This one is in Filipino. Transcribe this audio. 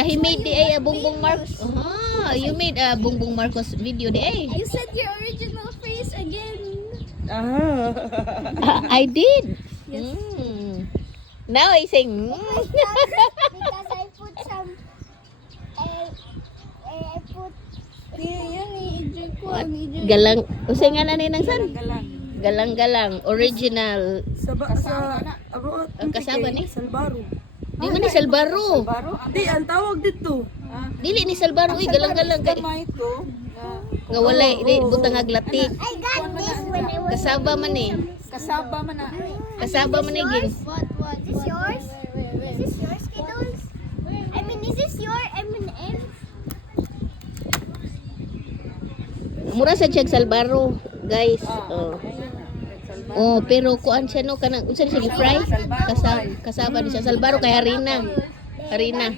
He made the Bongbong Marcos. Ah, you made a Bongbong Marcos video the You said your original phrase again. I did. Yes. Now I sing. Because I put some, I put Yan i-drink ko. Galang. Usay nga na ni nang san? Galang. Galang-galang original. Sa abroad. Kasaba ni? Salbaro. Di man ni Salbaro. Di, ang tawag dito. Dili ni Salbaro uy galang-galang kay. Gamay to. Nga walay di butang aglatik. I got this when I was. Kasaba man ni. Kasaba man na. Kasaba man ni gin. What? Is this yours? Is this yours, kiddos? I mean, is this your M&M? Mura sa check Salbaro, guys. Oh, pero kuan siya no kanang unsa siya gi-fry? Kasaba ni siya Salbaro kay harina. Harina.